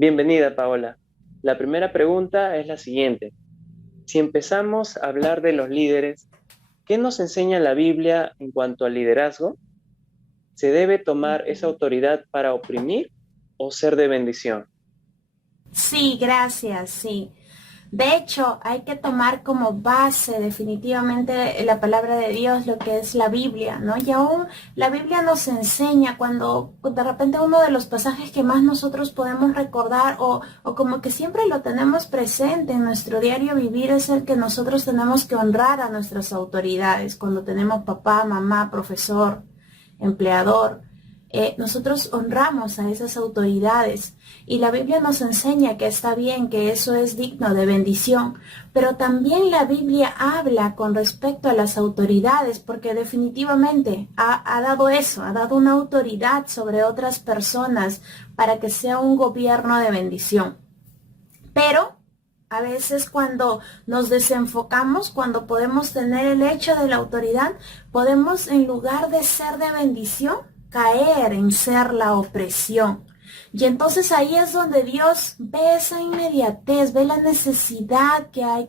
Bienvenida, Paola. La primera pregunta es la siguiente. Si empezamos a hablar de los líderes, ¿qué nos enseña la Biblia en cuanto al liderazgo? ¿Se debe tomar esa autoridad para oprimir o ser de bendición? Sí, gracias, sí. De hecho, hay que tomar como base definitivamente la palabra de Dios, lo que es la Biblia, ¿no? Y aún la Biblia nos enseña cuando de repente uno de los pasajes que más nosotros podemos recordar o como que siempre lo tenemos presente en nuestro diario vivir es el que nosotros tenemos que honrar a nuestras autoridades cuando tenemos papá, mamá, profesor, empleador. Nosotros honramos a esas autoridades y la Biblia nos enseña que está bien, que eso es digno de bendición, pero también la Biblia habla con respecto a las autoridades porque definitivamente ha dado eso, ha dado una autoridad sobre otras personas para que sea un gobierno de bendición. Pero a veces cuando nos desenfocamos, cuando podemos tener el hecho de la autoridad, podemos en lugar de ser de bendición, caer en ser la opresión. Y entonces ahí es donde Dios ve esa inmediatez, ve la necesidad que hay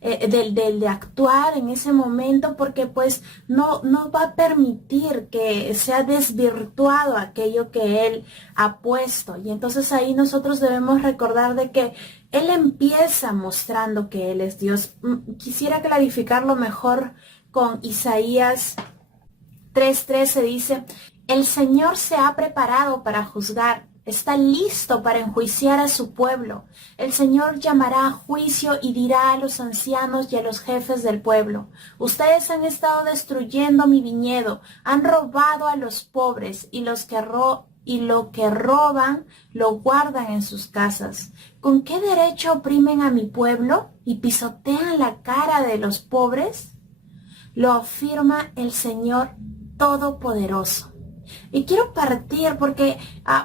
de actuar en ese momento, porque pues no va a permitir que sea desvirtuado aquello que Él ha puesto. Y entonces ahí nosotros debemos recordar de que Él empieza mostrando que Él es Dios. Quisiera clarificarlo mejor con Isaías 3:13 dice, el Señor se ha preparado para juzgar, está listo para enjuiciar a su pueblo. El Señor llamará a juicio y dirá a los ancianos y a los jefes del pueblo, ustedes han estado destruyendo mi viñedo, han robado a los pobres y lo que roban lo guardan en sus casas. ¿Con qué derecho oprimen a mi pueblo y pisotean la cara de los pobres? Lo afirma el Señor Todopoderoso. Y quiero partir porque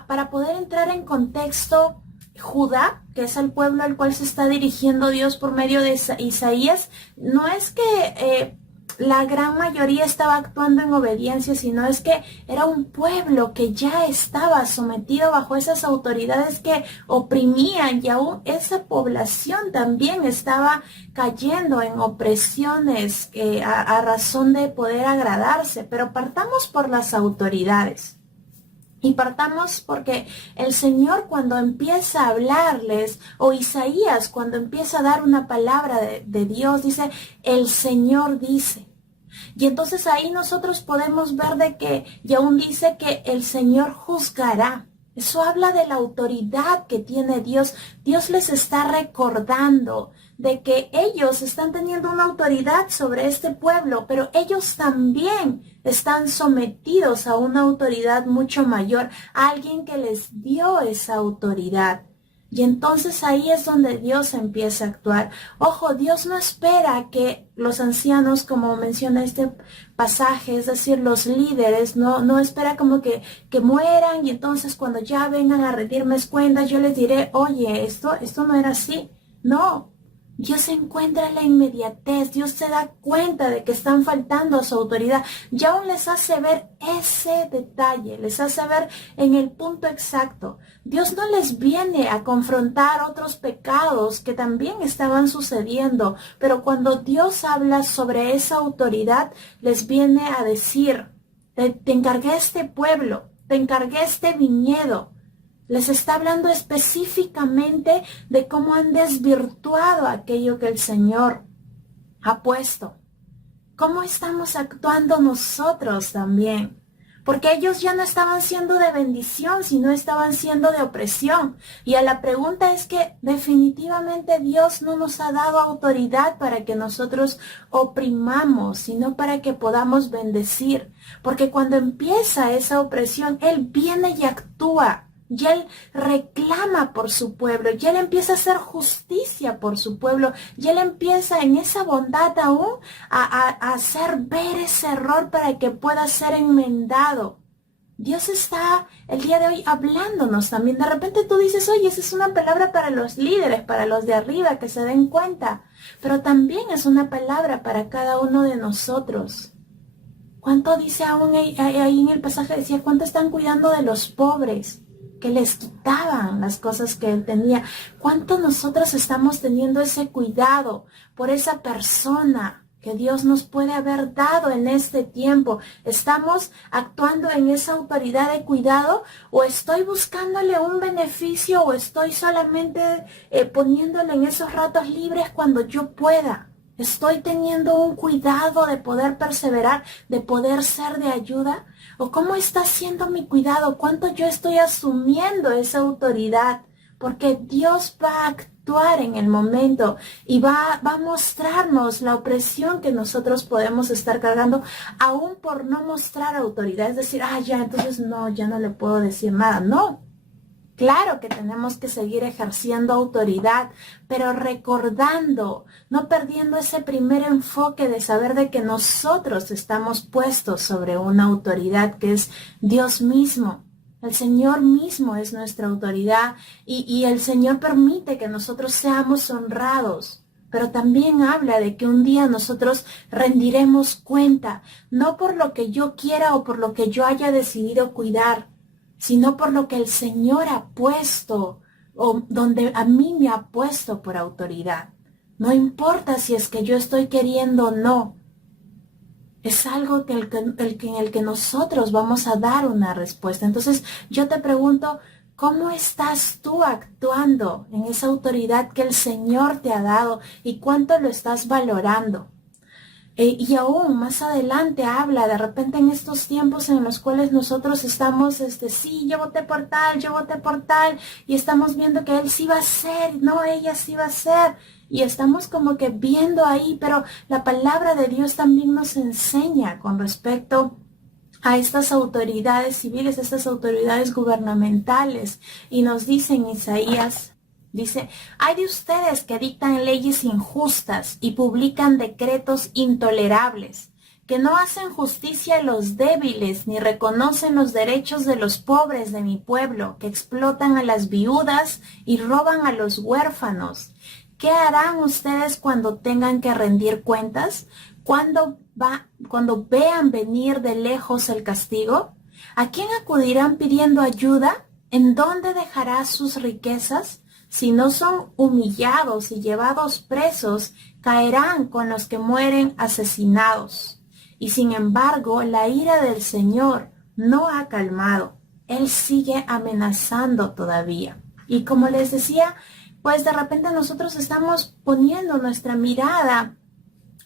para poder entrar en contexto, Judá, que es el pueblo al cual se está dirigiendo Dios por medio de Isaías, no es que la gran mayoría estaba actuando en obediencia, sino es que era un pueblo que ya estaba sometido bajo esas autoridades que oprimían y aún esa población también estaba cayendo en opresiones a razón de poder agradarse. Pero partamos por las autoridades. Y partamos porque el Señor cuando empieza a hablarles, o Isaías cuando empieza a dar una palabra de Dios, dice, el Señor dice. Y entonces ahí nosotros podemos ver de que, y aún dice que el Señor juzgará. Eso habla de la autoridad que tiene Dios. Dios les está recordando de que ellos están teniendo una autoridad sobre este pueblo, pero ellos también están sometidos a una autoridad mucho mayor, a alguien que les dio esa autoridad. Y entonces ahí es donde Dios empieza a actuar. Ojo, Dios no espera que los ancianos, como menciona este pasaje, es decir, los líderes, no espera como que mueran y entonces cuando ya vengan a rendirme cuentas, yo les diré, oye, esto no era así. No, Dios se encuentra en la inmediatez, Dios se da cuenta de que están faltando a su autoridad y aún les hace ver ese detalle, les hace ver en el punto exacto. Dios no les viene a confrontar otros pecados que también estaban sucediendo, pero cuando Dios habla sobre esa autoridad, les viene a decir, te encargué este pueblo, te encargué este viñedo. Les está hablando específicamente de cómo han desvirtuado aquello que el Señor ha puesto. ¿Cómo estamos actuando nosotros también? Porque ellos ya no estaban siendo de bendición, sino estaban siendo de opresión. Y a la pregunta es que definitivamente Dios no nos ha dado autoridad para que nosotros oprimamos, sino para que podamos bendecir. Porque cuando empieza esa opresión, Él viene y actúa. Y Él reclama por su pueblo, y Él empieza a hacer justicia por su pueblo, y Él empieza en esa bondad aún a hacer ver ese error para que pueda ser enmendado. Dios está el día de hoy hablándonos también. De repente tú dices, oye, esa es una palabra para los líderes, para los de arriba, que se den cuenta. Pero también es una palabra para cada uno de nosotros. ¿Cuánto dice aún ahí en el pasaje? Decía, ¿cuánto están cuidando de los pobres? que les quitaban las cosas que él tenía. ¿Cuánto nosotros estamos teniendo ese cuidado por esa persona que Dios nos puede haber dado en este tiempo? ¿Estamos actuando en esa autoridad de cuidado o estoy buscándole un beneficio o estoy solamente poniéndole en esos ratos libres cuando yo pueda? ¿Estoy teniendo un cuidado de poder perseverar, de poder ser de ayuda? ¿O cómo está siendo mi cuidado? ¿Cuánto yo estoy asumiendo esa autoridad? Porque Dios va a actuar en el momento y va a mostrarnos la opresión que nosotros podemos estar cargando, aún por no mostrar autoridad. Es decir, ya, entonces no, ya no le puedo decir nada. No. Claro que tenemos que seguir ejerciendo autoridad, pero recordando, no perdiendo ese primer enfoque de saber de que nosotros estamos puestos sobre una autoridad que es Dios mismo. El Señor mismo es nuestra autoridad y el Señor permite que nosotros seamos honrados. Pero también habla de que un día nosotros rendiremos cuenta, no por lo que yo quiera o por lo que yo haya decidido cuidar, sino por lo que el Señor ha puesto, o donde a mí me ha puesto por autoridad. No importa si es que yo estoy queriendo o no. Es algo en el que nosotros vamos a dar una respuesta. Entonces yo te pregunto, ¿cómo estás tú actuando en esa autoridad que el Señor te ha dado y cuánto lo estás valorando? Y aún más adelante habla, de repente en estos tiempos en los cuales nosotros estamos, sí, yo voté por tal, y estamos viendo que él sí va a ser, no, ella sí va a ser, y estamos como que viendo ahí, pero la palabra de Dios también nos enseña con respecto a estas autoridades civiles, estas autoridades gubernamentales, y nos dice en Isaías, dice, hay de ustedes que dictan leyes injustas y publican decretos intolerables, que no hacen justicia a los débiles ni reconocen los derechos de los pobres de mi pueblo, que explotan a las viudas y roban a los huérfanos. ¿Qué harán ustedes cuando tengan que rendir cuentas? ¿Cuando vean venir de lejos el castigo? ¿A quién acudirán pidiendo ayuda? ¿En dónde dejará sus riquezas? Si no son humillados y llevados presos, caerán con los que mueren asesinados. Y sin embargo, la ira del Señor no ha calmado. Él sigue amenazando todavía. Y como les decía, pues de repente nosotros estamos poniendo nuestra mirada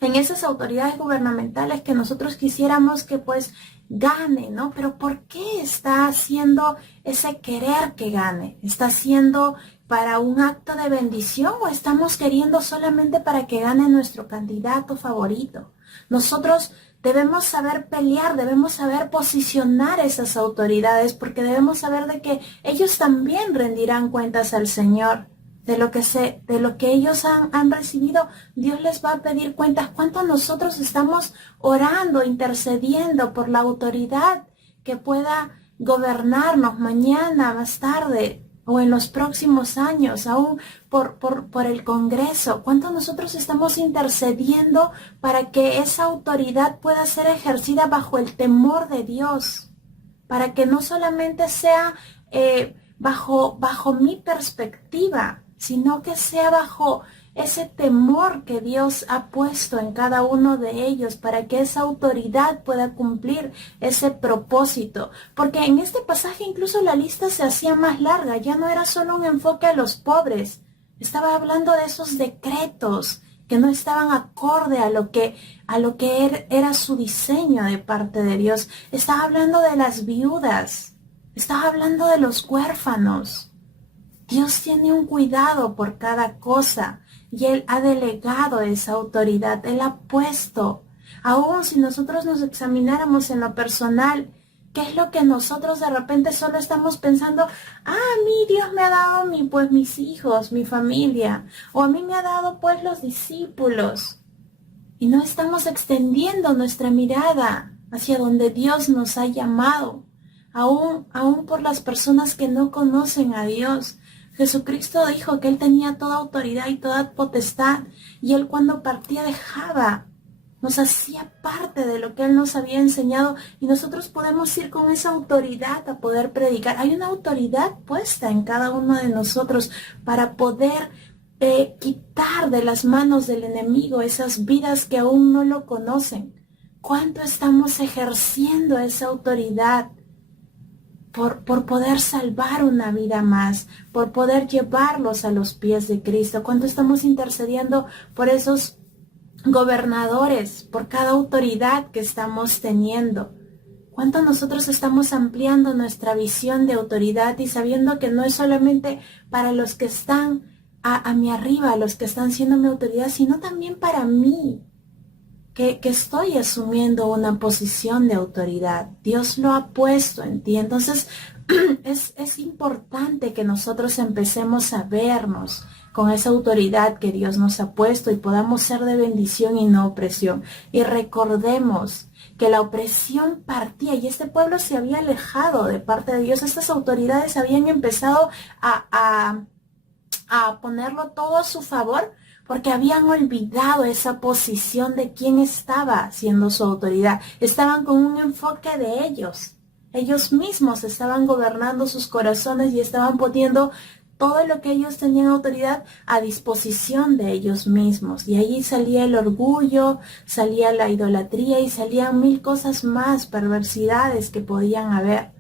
en esas autoridades gubernamentales que nosotros quisiéramos que pues gane, ¿no? Pero ¿por qué está haciendo ese querer que gane? ¿Está haciendo para un acto de bendición o estamos queriendo solamente para que gane nuestro candidato favorito? Nosotros debemos saber pelear, debemos saber posicionar esas autoridades porque debemos saber de que ellos también rendirán cuentas al Señor. De lo que ellos han recibido, Dios les va a pedir cuentas. ¿Cuánto nosotros estamos orando, intercediendo por la autoridad que pueda gobernarnos mañana, más tarde o en los próximos años, aún por el Congreso? ¿Cuánto nosotros estamos intercediendo para que esa autoridad pueda ser ejercida bajo el temor de Dios? Para que no solamente sea bajo mi perspectiva, sino que sea bajo ese temor que Dios ha puesto en cada uno de ellos para que esa autoridad pueda cumplir ese propósito. Porque en este pasaje incluso la lista se hacía más larga, ya no era solo un enfoque a los pobres, estaba hablando de esos decretos que no estaban acorde a lo que era su diseño de parte de Dios. Estaba hablando de las viudas, estaba hablando de los huérfanos. Dios tiene un cuidado por cada cosa y Él ha delegado esa autoridad, Él ha puesto. Aún si nosotros nos examináramos en lo personal, ¿qué es lo que nosotros de repente solo estamos pensando? A mí Dios me ha dado mis hijos, mi familia, o a mí me ha dado pues los discípulos. Y no estamos extendiendo nuestra mirada hacia donde Dios nos ha llamado, aún por las personas que no conocen a Dios. Jesucristo dijo que Él tenía toda autoridad y toda potestad, y Él cuando partía dejaba nos hacía parte de lo que Él nos había enseñado y nosotros podemos ir con esa autoridad a poder predicar. Hay una autoridad puesta en cada uno de nosotros para poder quitar de las manos del enemigo esas vidas que aún no lo conocen. ¿Cuánto estamos ejerciendo esa autoridad por poder salvar una vida más, por poder llevarlos a los pies de Cristo? ¿Cuánto estamos intercediendo por esos gobernadores, por cada autoridad que estamos teniendo? ¿Cuánto nosotros estamos ampliando nuestra visión de autoridad y sabiendo que no es solamente para los que están a mi arriba, los que están siendo mi autoridad, sino también para mí, que estoy asumiendo una posición de autoridad? Dios lo ha puesto en ti. Entonces, es importante que nosotros empecemos a vernos con esa autoridad que Dios nos ha puesto y podamos ser de bendición y no opresión. Y recordemos que la opresión partía y este pueblo se había alejado de parte de Dios. Estas autoridades habían empezado a ponerlo todo a su favor porque habían olvidado esa posición de quién estaba siendo su autoridad. Estaban con un enfoque de ellos. Ellos mismos estaban gobernando sus corazones y estaban poniendo todo lo que ellos tenían autoridad a disposición de ellos mismos. Y allí salía el orgullo, salía la idolatría y salían mil cosas más, perversidades que podían haber.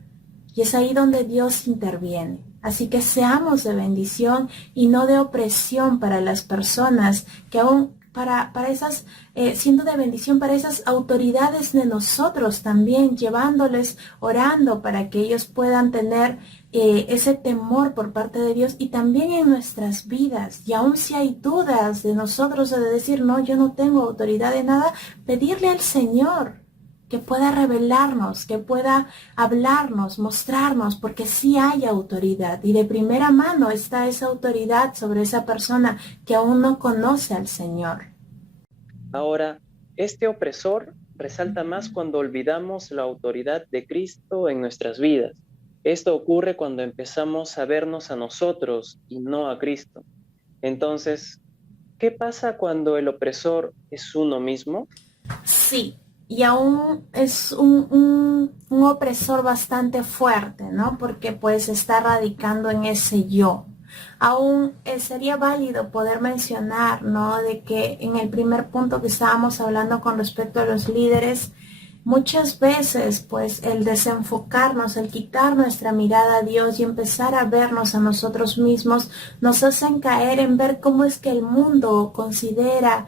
Y es ahí donde Dios interviene. Así que seamos de bendición y no de opresión para las personas que aún para esas, siendo de bendición para esas autoridades de nosotros también, llevándoles, orando para que ellos puedan tener ese temor por parte de Dios y también en nuestras vidas. Y aún si hay dudas de nosotros de decir, no, yo no tengo autoridad de nada, pedirle al Señor que pueda revelarnos, que pueda hablarnos, mostrarnos, porque sí hay autoridad y de primera mano está esa autoridad sobre esa persona que aún no conoce al Señor. Ahora, este opresor resalta más cuando olvidamos la autoridad de Cristo en nuestras vidas. Esto ocurre cuando empezamos a vernos a nosotros y no a Cristo. Entonces, ¿qué pasa cuando el opresor es uno mismo? Sí, y aún es un opresor bastante fuerte, ¿no? Porque pues está radicando en ese yo. Aún sería válido poder mencionar, ¿no? De que en el primer punto que estábamos hablando con respecto a los líderes, muchas veces pues el desenfocarnos, el quitar nuestra mirada a Dios y empezar a vernos a nosotros mismos, nos hacen caer en ver cómo es que el mundo considera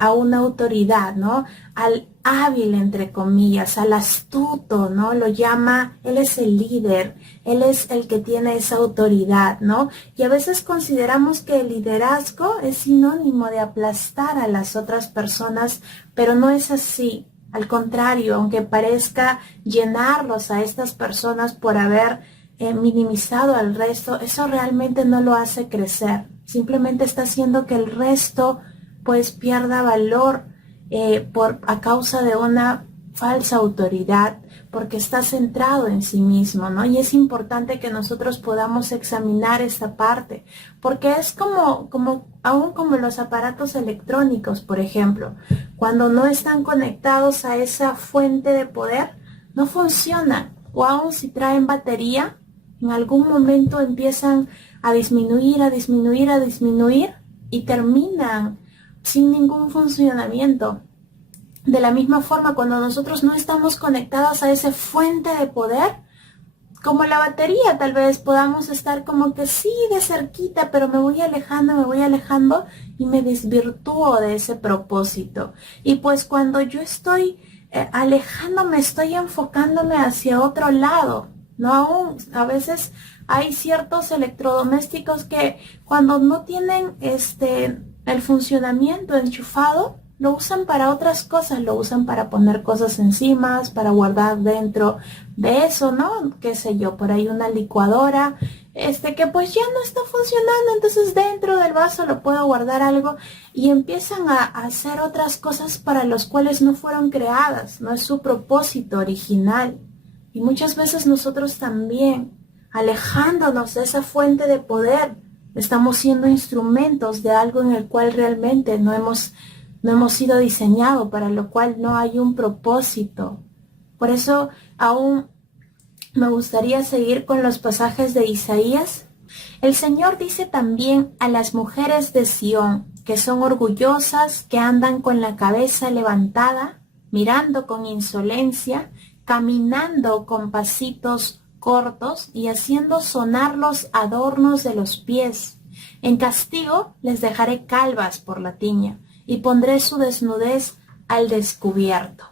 a una autoridad, ¿no? Al hábil, entre comillas, al astuto, ¿no? Lo llama, él es el líder, él es el que tiene esa autoridad, ¿no? Y a veces consideramos que el liderazgo es sinónimo de aplastar a las otras personas, pero no es así. Al contrario, aunque parezca llenarlos a estas personas por haber minimizado al resto, eso realmente no lo hace crecer. Simplemente está haciendo que el resto pues pierda valor a causa de una falsa autoridad, porque está centrado en sí mismo, ¿no? Y es importante que nosotros podamos examinar esta parte, porque es aún como los aparatos electrónicos, por ejemplo, cuando no están conectados a esa fuente de poder, no funcionan, o aún si traen batería, en algún momento empiezan a disminuir, a disminuir, a disminuir, y terminan sin ningún funcionamiento. De la misma forma, cuando nosotros no estamos conectados a esa fuente de poder, como la batería, tal vez podamos estar como que sí, de cerquita, pero me voy alejando y me desvirtúo de ese propósito. Y pues cuando yo estoy alejándome, estoy enfocándome hacia otro lado, ¿no? Aún a veces hay ciertos electrodomésticos que cuando no tienen el funcionamiento enchufado, lo usan para otras cosas, lo usan para poner cosas encima, para guardar dentro de eso, ¿no? Qué sé yo, por ahí una licuadora, que pues ya no está funcionando, entonces dentro del vaso lo puedo guardar algo y empiezan a hacer otras cosas para los cuales no fueron creadas, no es su propósito original. Y muchas veces nosotros también, alejándonos de esa fuente de poder, estamos siendo instrumentos de algo en el cual realmente no hemos no hemos sido diseñados, para lo cual no hay un propósito. Por eso aún me gustaría seguir con los pasajes de Isaías. El Señor dice también a las mujeres de Sión, que son orgullosas, que andan con la cabeza levantada, mirando con insolencia, caminando con pasitos cortos y haciendo sonar los adornos de los pies. En castigo les dejaré calvas por la tiña y pondré su desnudez al descubierto.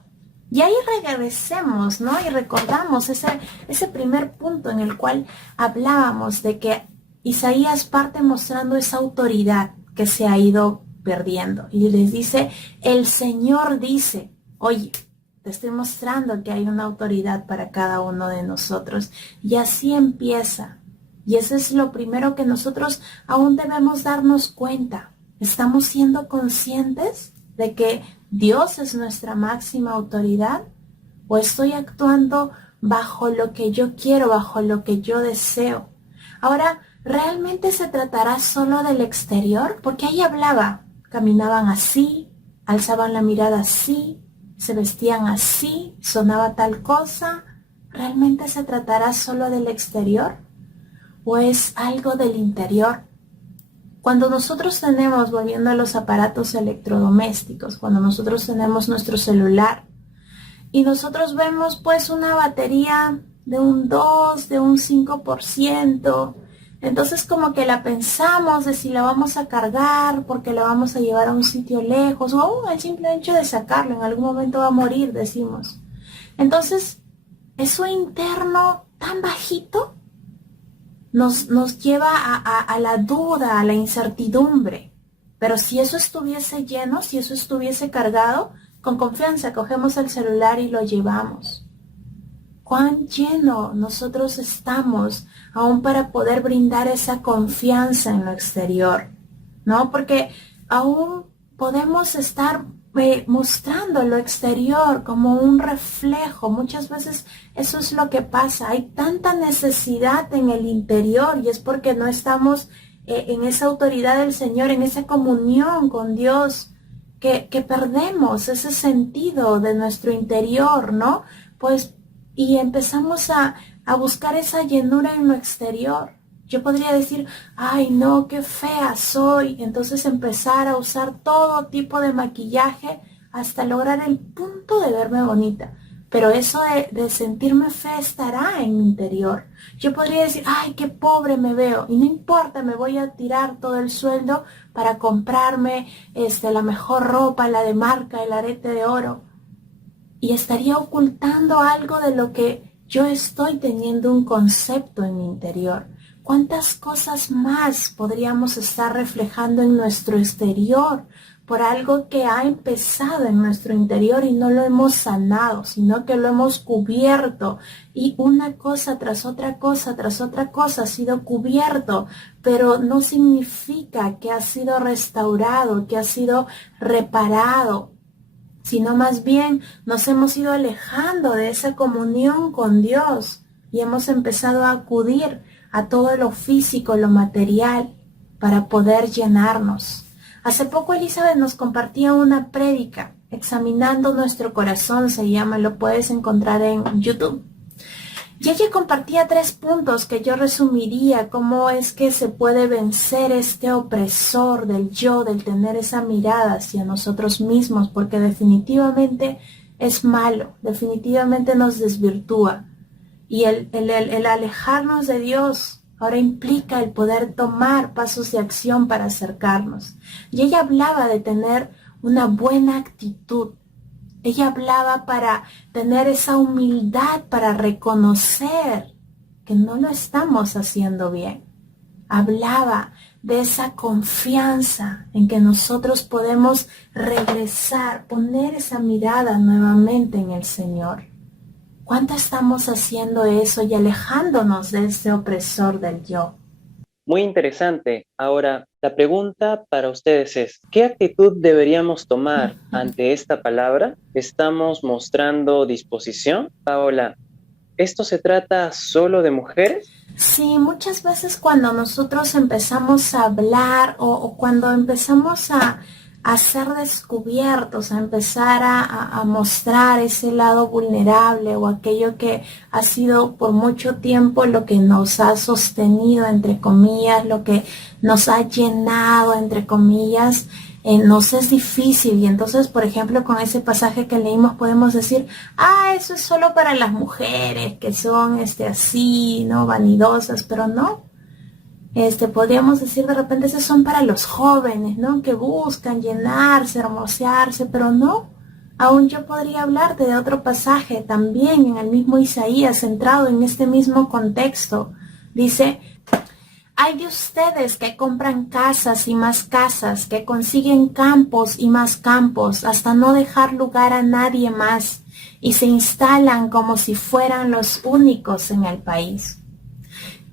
Y ahí regresemos, ¿no? Y recordamos ese primer punto en el cual hablábamos de que Isaías parte mostrando esa autoridad que se ha ido perdiendo. Y les dice, el Señor dice, oye, te estoy mostrando que hay una autoridad para cada uno de nosotros. Y así empieza. Y eso es lo primero que nosotros aún debemos darnos cuenta. ¿Estamos siendo conscientes de que Dios es nuestra máxima autoridad? ¿O estoy actuando bajo lo que yo quiero, bajo lo que yo deseo? Ahora, ¿realmente se tratará solo del exterior? Porque ahí hablaba, caminaban así, alzaban la mirada así, se vestían así, sonaba tal cosa. ¿Realmente se tratará solo del exterior? ¿O es algo del interior? Cuando nosotros tenemos, volviendo a los aparatos electrodomésticos, cuando nosotros tenemos nuestro celular y nosotros vemos pues una batería de un 2, de un 5%, entonces como que la pensamos de si la vamos a cargar porque la vamos a llevar a un sitio lejos o el simple hecho de sacarlo, en algún momento va a morir, decimos. Entonces, eso interno tan bajito nos lleva a la duda, a la incertidumbre. Pero si eso estuviese lleno, si eso estuviese cargado, con confianza cogemos el celular y lo llevamos. ¿Cuán lleno nosotros estamos aún para poder brindar esa confianza en lo exterior? ¿No? Porque aún podemos estar mostrando lo exterior como un reflejo. Muchas veces eso es lo que pasa. Hay tanta necesidad en el interior y es porque no estamos en esa autoridad del Señor, en esa comunión con Dios, que perdemos ese sentido de nuestro interior, ¿no? Pues, y empezamos a buscar esa llenura en lo exterior. Yo podría decir, ay no, qué fea soy. Entonces empezar a usar todo tipo de maquillaje hasta lograr el punto de verme bonita. Pero eso de sentirme fea estará en mi interior. Yo podría decir, ay, qué pobre me veo. Y no importa, me voy a tirar todo el sueldo para comprarme la mejor ropa, la de marca, el arete de oro. Y estaría ocultando algo de lo que yo estoy teniendo un concepto en mi interior. ¿Cuántas cosas más podríamos estar reflejando en nuestro exterior por algo que ha empezado en nuestro interior y no lo hemos sanado, sino que lo hemos cubierto? Y una cosa tras otra cosa ha sido cubierto, pero no significa que ha sido restaurado, que ha sido reparado, sino más bien nos hemos ido alejando de esa comunión con Dios y hemos empezado a acudir a todo lo físico, lo material, para poder llenarnos. Hace poco Elizabeth nos compartía una prédica, Examinando Nuestro Corazón se llama, lo puedes encontrar en YouTube. Y ella compartía 3 puntos que yo resumiría, cómo es que se puede vencer este opresor del yo, del tener esa mirada hacia nosotros mismos, porque definitivamente es malo, definitivamente nos desvirtúa. Y el alejarnos de Dios ahora implica el poder tomar pasos de acción para acercarnos. Y ella hablaba de tener una buena actitud. Ella hablaba para tener esa humildad, para reconocer que no lo estamos haciendo bien. Hablaba de esa confianza en que nosotros podemos regresar, poner esa mirada nuevamente en el Señor. ¿Cuánto estamos haciendo eso y alejándonos de ese opresor del yo? Muy interesante. Ahora, la pregunta para ustedes es, ¿qué actitud deberíamos tomar ante esta palabra? ¿Estamos mostrando disposición? Paola, ¿esto se trata solo de mujeres? Sí, muchas veces cuando nosotros empezamos a hablar o cuando empezamos a a ser descubiertos, a empezar a mostrar ese lado vulnerable o aquello que ha sido por mucho tiempo lo que nos ha sostenido, entre comillas, lo que nos ha llenado, entre comillas, nos es difícil. Y entonces, por ejemplo, con ese pasaje que leímos podemos decir, eso es solo para las mujeres que son así, ¿no? Vanidosas, pero no. Podríamos decir de repente, esos son para los jóvenes, ¿no? Que buscan llenarse, hermosearse, pero no. Aún yo podría hablarte de otro pasaje también en el mismo Isaías, centrado en este mismo contexto. Dice, hay de ustedes que compran casas y más casas, que consiguen campos y más campos, hasta no dejar lugar a nadie más, y se instalan como si fueran los únicos en el país.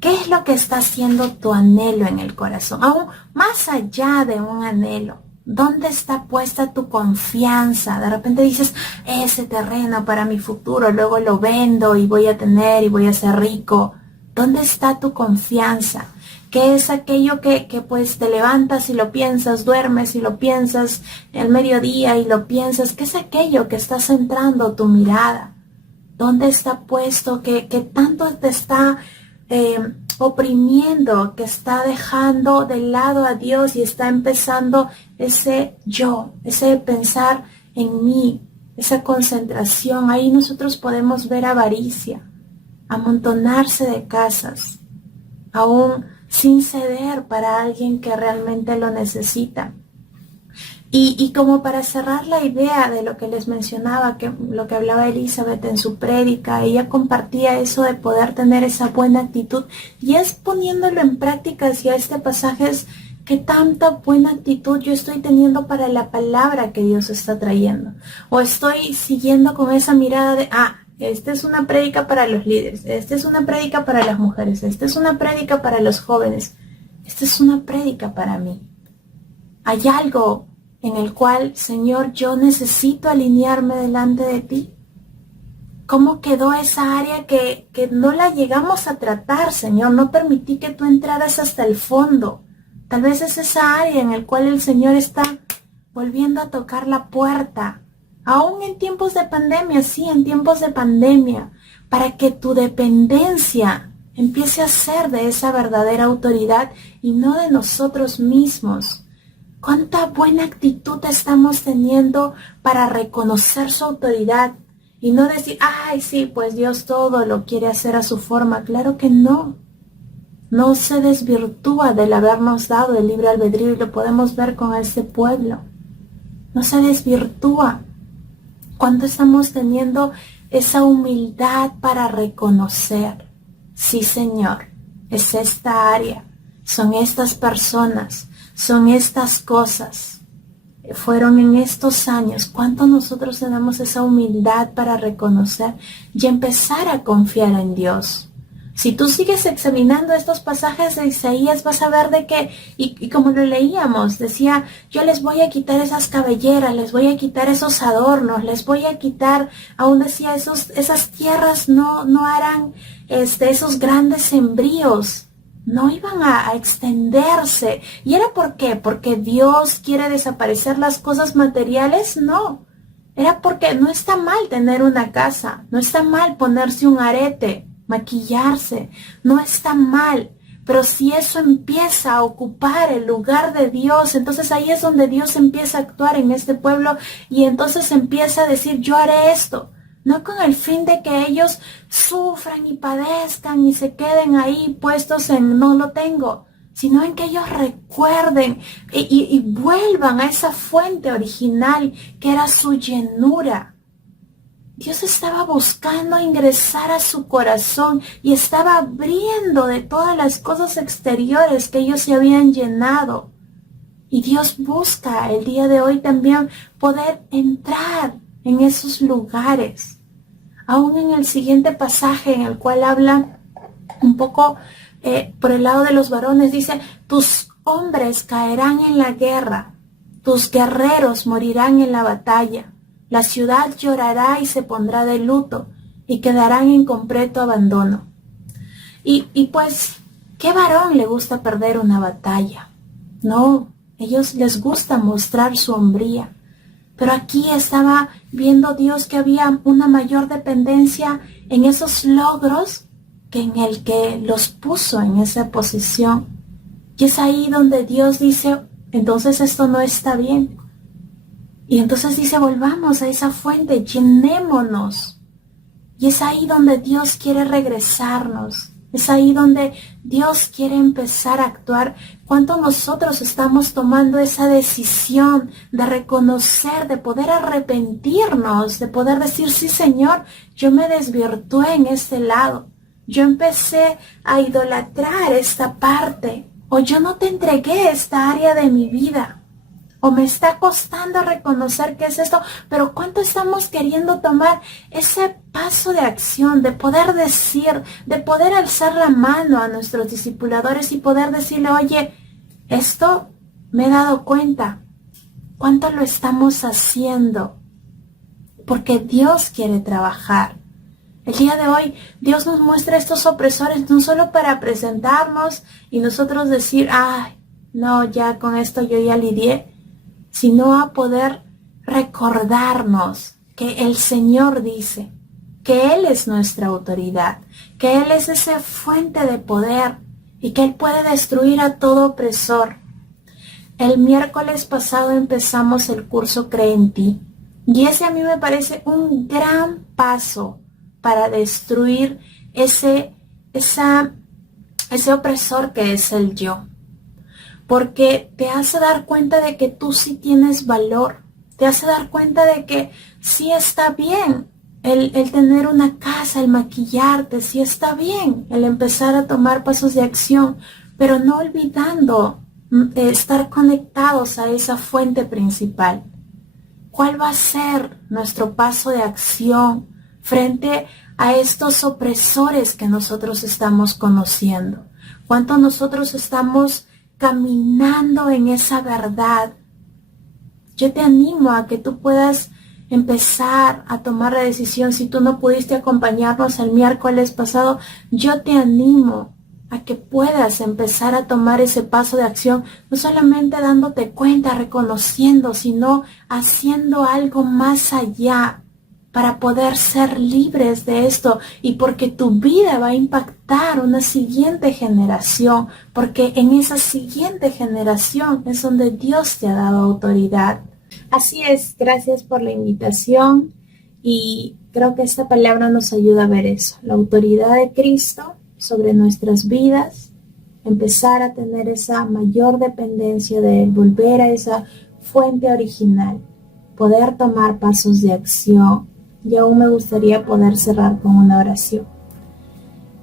¿Qué es lo que está haciendo tu anhelo en el corazón? Aún más allá de un anhelo, ¿dónde está puesta tu confianza? De repente dices, ese terreno para mi futuro, luego lo vendo y voy a tener y voy a ser rico. ¿Dónde está tu confianza? ¿Qué es aquello que pues te levantas y lo piensas, duermes y lo piensas el mediodía y lo piensas? ¿Qué es aquello que está centrando tu mirada? ¿Dónde está puesto que tanto te está oprimiendo, que está dejando de lado a Dios y está empezando ese yo, ese pensar en mí, esa concentración? Ahí nosotros podemos ver avaricia, amontonarse de casas, aún sin ceder para alguien que realmente lo necesita. Y como para cerrar la idea de lo que les mencionaba, que lo que hablaba Elizabeth en su prédica, ella compartía eso de poder tener esa buena actitud, y es poniéndolo en práctica hacia este pasaje, es que tanta buena actitud yo estoy teniendo para la palabra que Dios está trayendo, o estoy siguiendo con esa mirada de, esta es una prédica para los líderes, esta es una prédica para las mujeres, esta es una prédica para los jóvenes, esta es una prédica para mí. Hay algo en el cual, Señor, yo necesito alinearme delante de ti. ¿Cómo quedó esa área que no la llegamos a tratar, Señor? No permití que tú entraras hasta el fondo. Tal vez es esa área en la cual el Señor está volviendo a tocar la puerta. Aún en tiempos de pandemia, sí, en tiempos de pandemia, para que tu dependencia empiece a ser de esa verdadera autoridad y no de nosotros mismos. ¿Cuánta buena actitud estamos teniendo para reconocer su autoridad y no decir, sí, pues Dios todo lo quiere hacer a su forma? Claro que no. No se desvirtúa del habernos dado el libre albedrío, y lo podemos ver con este pueblo. No se desvirtúa. ¿Cuánto estamos teniendo esa humildad para reconocer? Sí, Señor, es esta área, son estas personas, son estas cosas, fueron en estos años. ¿Cuánto nosotros tenemos esa humildad para reconocer y empezar a confiar en Dios? Si tú sigues examinando estos pasajes de Isaías, vas a ver de que, y como lo leíamos, decía, yo les voy a quitar esas cabelleras, les voy a quitar esos adornos, les voy a quitar, aún decía, esas tierras no harán esos grandes sembríos. No iban a extenderse. ¿Y era por qué? ¿Porque Dios quiere desaparecer las cosas materiales? No. Era porque no está mal tener una casa, no está mal ponerse un arete, maquillarse, no está mal. Pero si eso empieza a ocupar el lugar de Dios, entonces ahí es donde Dios empieza a actuar en este pueblo, y entonces empieza a decir, yo haré esto. No con el fin de que ellos sufran y padezcan y se queden ahí puestos en no lo tengo, sino en que ellos recuerden y vuelvan a esa fuente original que era su llenura. Dios estaba buscando ingresar a su corazón y estaba abriendo de todas las cosas exteriores que ellos se habían llenado. Y Dios busca el día de hoy también poder entrar en esos lugares. Aún en el siguiente pasaje, en el cual habla un poco por el lado de los varones, dice, tus hombres caerán en la guerra, tus guerreros morirán en la batalla, la ciudad llorará y se pondrá de luto, y quedarán en completo abandono. Y pues, ¿qué varón le gusta perder una batalla? No. Ellos les gusta mostrar su hombría. Pero aquí estaba viendo Dios que había una mayor dependencia en esos logros que en el que los puso en esa posición. Y es ahí donde Dios dice, entonces esto no está bien. Y entonces dice, volvamos a esa fuente, llenémonos. Y es ahí donde Dios quiere regresarnos. Es ahí donde Dios quiere empezar a actuar. ¿Cuánto nosotros estamos tomando esa decisión de reconocer, de poder arrepentirnos, de poder decir, sí, Señor, yo me desvirtué en este lado. Yo empecé a idolatrar esta parte. O yo no te entregué esta área de mi vida. O me está costando reconocer qué es esto, pero ¿cuánto estamos queriendo tomar ese paso de acción, de poder decir, de poder alzar la mano a nuestros discipuladores y poder decirle, oye, esto me he dado cuenta, ¿cuánto lo estamos haciendo? Porque Dios quiere trabajar. El día de hoy, Dios nos muestra estos opresores no solo para presentarnos y nosotros decir, ay, no, ya con esto yo ya lidié, sino a poder recordarnos que el Señor dice que Él es nuestra autoridad, que Él es esa fuente de poder y que Él puede destruir a todo opresor. El miércoles pasado empezamos el curso Cree en Ti y ese a mí me parece un gran paso para destruir ese opresor que es el yo. Porque te hace dar cuenta de que tú sí tienes valor, te hace dar cuenta de que sí está bien el tener una casa, el maquillarte, sí está bien el empezar a tomar pasos de acción, pero no olvidando estar conectados a esa fuente principal. ¿Cuál va a ser nuestro paso de acción frente a estos opresores que nosotros estamos conociendo? ¿Cuánto nosotros estamos caminando en esa verdad? Yo te animo a que tú puedas empezar a tomar la decisión. Si tú no pudiste acompañarnos el miércoles pasado, yo te animo a que puedas empezar a tomar ese paso de acción, no solamente dándote cuenta, reconociendo, sino haciendo algo más allá para poder ser libres de esto y porque tu vida va a impactar una siguiente generación, porque en esa siguiente generación es donde Dios te ha dado autoridad. Así es, gracias por la invitación y creo que esta palabra nos ayuda a ver eso, la autoridad de Cristo sobre nuestras vidas, empezar a tener esa mayor dependencia de Él, volver a esa fuente original, poder tomar pasos de acción. Y aún me gustaría poder cerrar con una oración.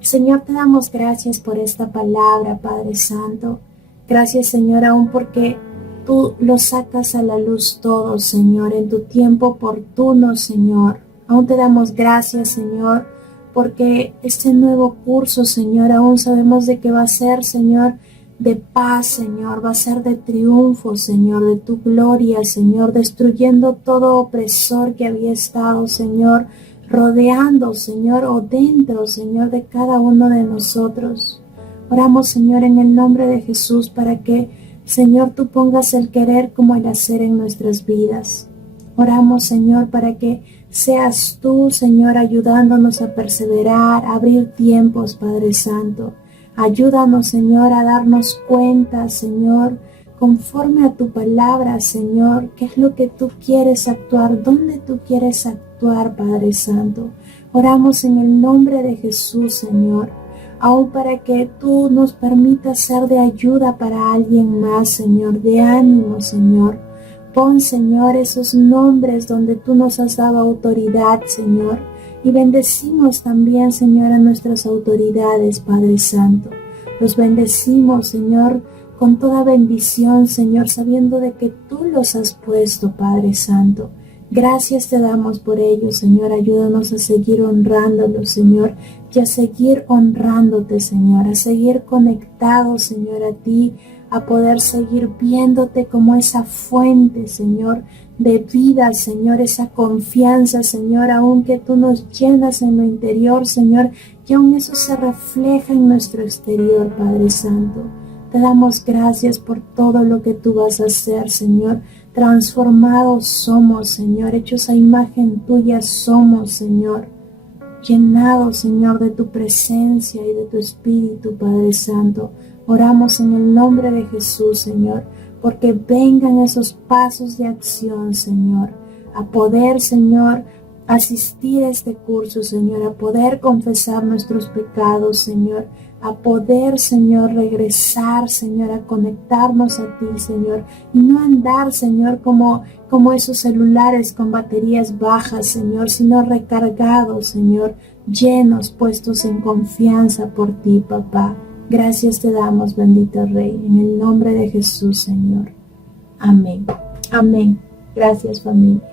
Señor, te damos gracias por esta palabra, Padre Santo. Gracias, Señor, aún porque tú lo sacas a la luz todo, Señor, en tu tiempo oportuno, Señor. Aún te damos gracias, Señor, porque este nuevo curso, Señor, aún sabemos de que va a ser, Señor, de paz, Señor, va a ser de triunfo, Señor, de tu gloria, Señor, destruyendo todo opresor que había estado, Señor, rodeando, Señor, o dentro, Señor, de cada uno de nosotros. Oramos, Señor, en el nombre de Jesús para que, Señor, tú pongas el querer como el hacer en nuestras vidas. Oramos, Señor, para que seas tú, Señor, ayudándonos a perseverar, a abrir tiempos, Padre Santo. Ayúdanos, Señor, a darnos cuenta, Señor, conforme a tu palabra, Señor, qué es lo que tú quieres actuar, dónde tú quieres actuar, Padre Santo. Oramos en el nombre de Jesús, Señor, aún para que tú nos permitas ser de ayuda para alguien más, Señor, de ánimo, Señor. Pon, Señor, esos nombres donde tú nos has dado autoridad, Señor. Y bendecimos también, Señor, a nuestras autoridades, Padre Santo. Los bendecimos, Señor, con toda bendición, Señor, sabiendo de que tú los has puesto, Padre Santo. Gracias te damos por ello, Señor. Ayúdanos a seguir honrándolos, Señor, y a seguir honrándote, Señor, a seguir conectados, Señor, a ti, a poder seguir viéndote como esa fuente, Señor, de vida, Señor, esa confianza, Señor, aun que tú nos llenas en lo interior, Señor, y aun eso se refleja en nuestro exterior, Padre Santo. Te damos gracias por todo lo que tú vas a hacer, Señor. Transformados somos, Señor. Hechos a imagen tuya somos, Señor. Llenados, Señor, de tu presencia y de tu Espíritu, Padre Santo. Oramos en el nombre de Jesús, Señor, porque vengan esos pasos de acción, Señor, a poder, Señor, asistir a este curso, Señor, a poder confesar nuestros pecados, Señor, a poder, Señor, regresar, Señor, a conectarnos a ti, Señor, y no andar, Señor, como esos celulares con baterías bajas, Señor, sino recargados, Señor, llenos, puestos en confianza por ti, papá. Gracias te damos, bendito Rey, en el nombre de Jesús, Señor. Amén. Amén. Gracias, familia.